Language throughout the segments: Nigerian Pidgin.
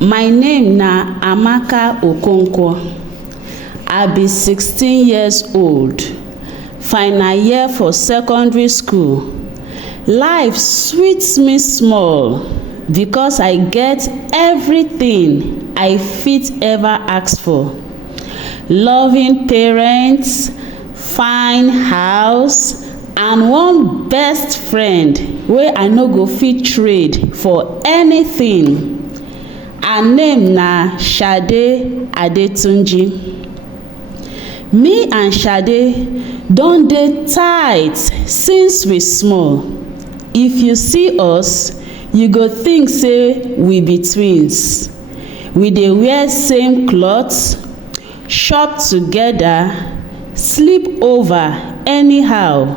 My name na Amaka Okonkwo. I be 16 years old, final year for secondary school. Life sweets me small because I get everything I fit ever ask for. Loving parents, fine house, and one best friend wey I no go fit trade for anything. Her name na Shade Adetunji. Me and Shade don dey tight since we small. If you see us, you go think say we be twins. We dey wear same cloth, shop together, sleep over anyhow.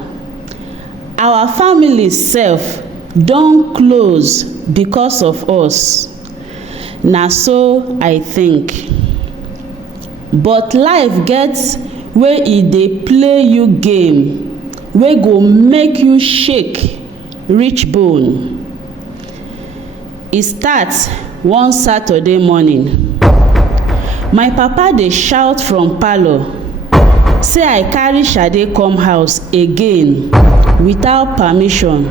Our family sef don close because of us. Na so I think. But life get wey e dey play you game wey go make you shake reach bone. E start one Saturday morning. My papa dey shout from parlour say I carry Shade come house again without permission.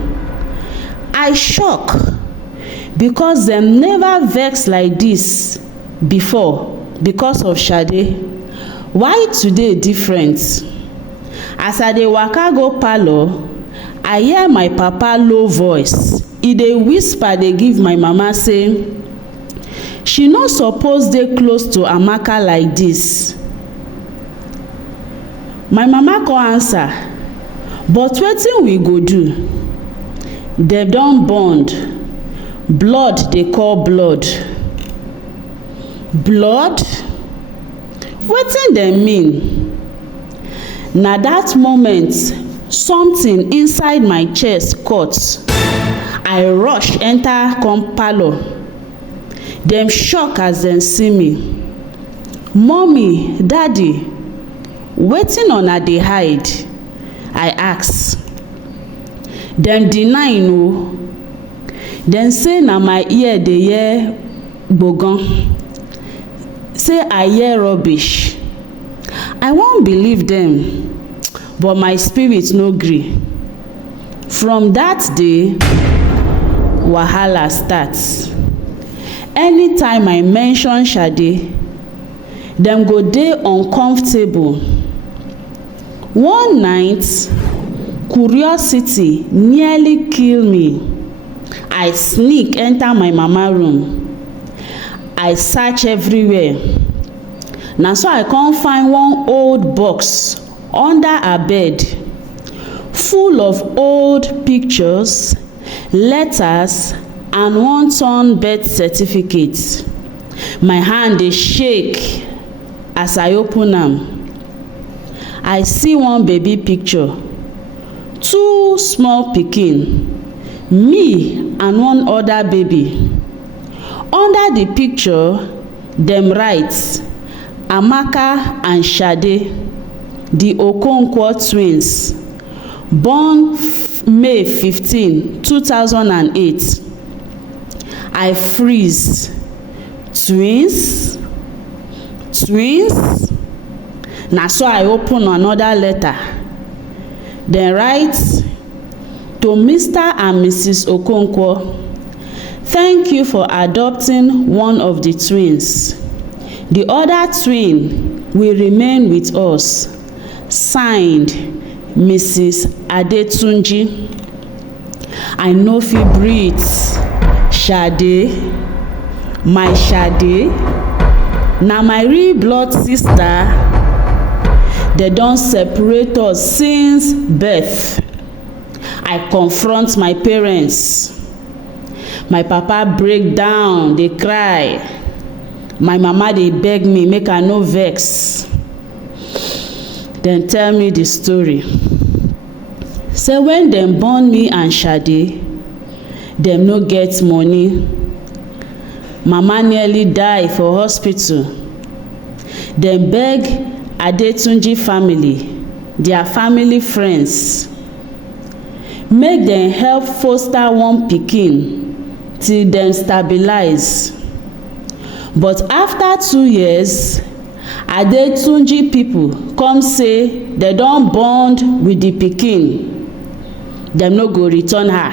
I shock because dem never vex like dis before because of Shade. Why today different? As I dey waka go parlour, I hear my papa low voice. E dey whisper dey give my mama say she no suppose dey close to Amaka like dis. My mama come answer, but wetin we go do? Dem don bond. Blood dey call blood. Blood? Wetin dem mean? Na dat moment something inside my chest cut. I rush enter come parlour. Dem shock as dem see me. Mommy, daddy, wetin una dey hide? I ask. Dem deny oo. Dem say na my ear dey hear gbogan. Say I hear rubbish. I wan believe dem, but my spirit no gree. From dat day, wahala start. Anytime I mention Shade, dem go dey uncomfortable. One night, curiosity nearly kill me. I sneak enter my mama room. I search everywhere. Na so I come find one old box under her bed, full of old pictures, letters, and one torn birth certificate. My hand dey shake as I open am. I see one baby picture, two small pikin, me and one other baby. Under the picture, dem write Amaka and Shade, the Okonkwo twins, born May 15, 2008. I freeze. Twins? Twins? Na so I open another letter. Dem write to Mr. and Mrs. Okonkwo, thank you for adopting one of the twins. The other twin will remain with us. Signed, Mrs. Adetunji. I no fit breathe. Shade, my Shade, na my real blood sister. They don separate us since birth. I confront my parents. My papa break down, dey cry. My mama dey beg me make I no vex. Dem tell me the story. Say when dem born me and Shade, dem no get money. Mama nearly die for hospital. Dem beg Adetunji family, their family friends, make dem help foster one pikin till dem stabilize. But after 2 years, Adetunji people come say they don bond with the pikin, dem no go return her.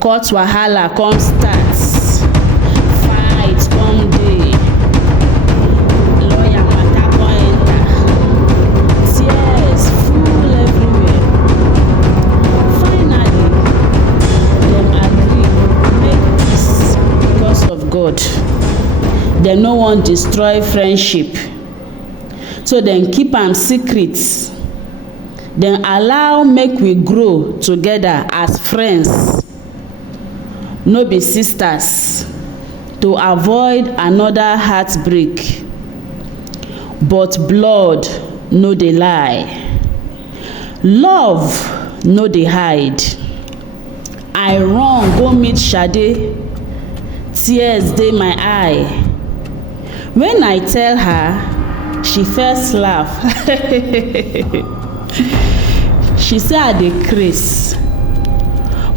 Court wahala come start, fight come dey, lawyer matter come enter, tears full everywhere. Finally, dem agree make peace because of God. Dem no wan destroy friendship, so dem keep am secret. Dem allow make we grow together as friends, no be sisters, to avoid another heartbreak. But blood no dey lie, love no dey hide. I run go meet Sade, tears dey my eye. When I tell her, she first laugh. She say I dey craze.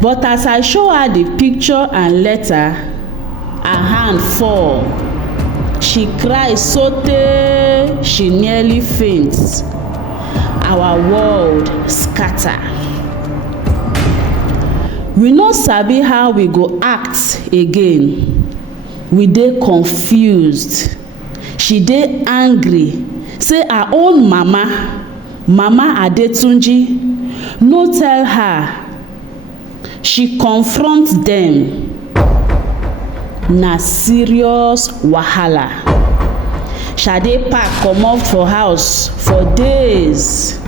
But as I show her the picture and letter, her hand fall. She cry sotey she nearly faint. Our world scatter. We no sabi how we go act again. We dey confused. She dey angry say her own mama Adetunji no tell her. She confront dem. Na serious wahala. Sade pack comot for house for days.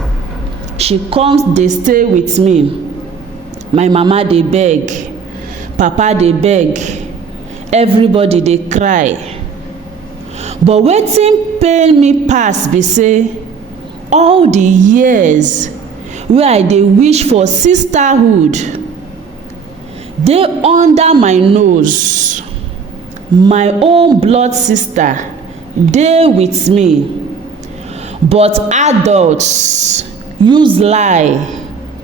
She come dey stay with me. My mama dey beg, papa dey beg, everybody dey cry. But wetin pain me pass be say all the years wey I dey wish for sisterhood dey under my nose. My own blood sister dey with me, but adults use lie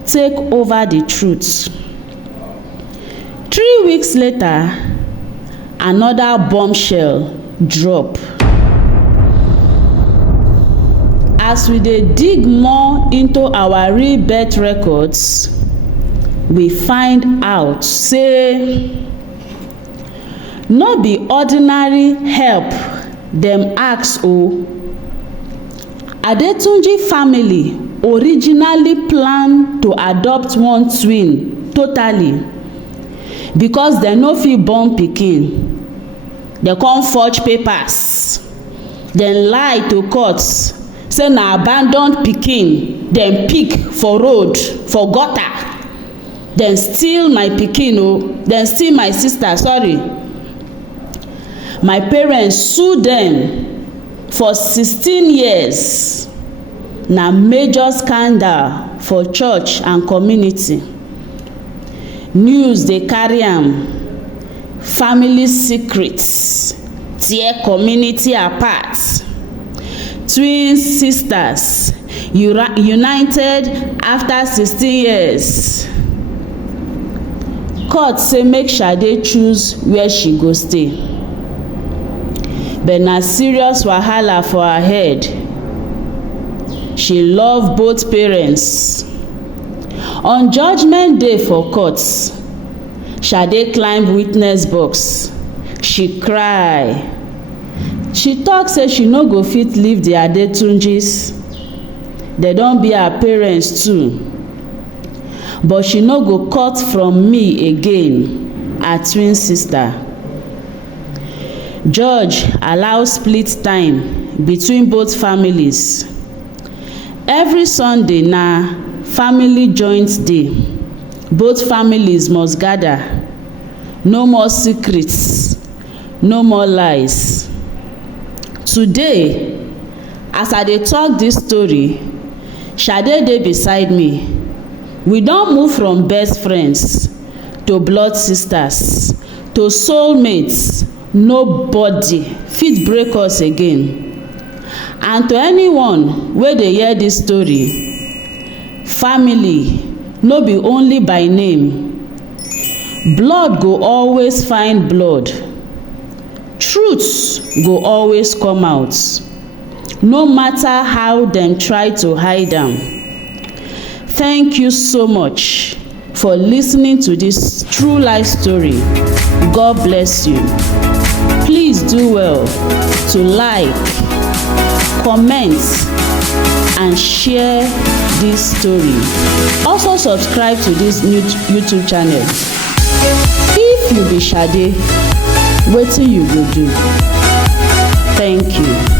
take over the truth. 3 weeks later, another bombshell drop. As we dey dig more into our real birth records, we find out say no be ordinary help dem ask o. Adetunji family originally plan to adopt one twin totally because dem no fit born pikin. Dem come forge papers, dem lie to court say na abandoned pikin dem pick for road, for gutter. Dem steal my pikin o, dem steal my sister, sorry. My parents sue dem for 16 years. Na major scandal for church and community. News dey carry am, family secrets tear community apart. Twin sisters united after 16 years. Court say make Sade choose where she go stay. But na serious wahala for her head. She love both parents. On judgment day for court, Sade climb witness box. She cry. She talk say she no go fit leave the Adetunjis. They don be her parents too. But she no go cut from me again, her twin sister. Judge allow split time between both families. Every Sunday na family joint day. Both families must gather. No more secrets, no more lies. Today, as I dey talk this story, Sade dey beside me. We don move from best friends to blood sisters to soulmates. Nobody fit break us again. And to anyone wey dey hear this story, family no be only by name. Blood go always find blood. truth go always come out, no matter how dem try to hide am. Thank you so much for listening to this true life story. God bless you. Please do well to like, comment, and share this story. Also subscribe to this new YouTube channel. If you be Shade, wetin you go do? Thank you.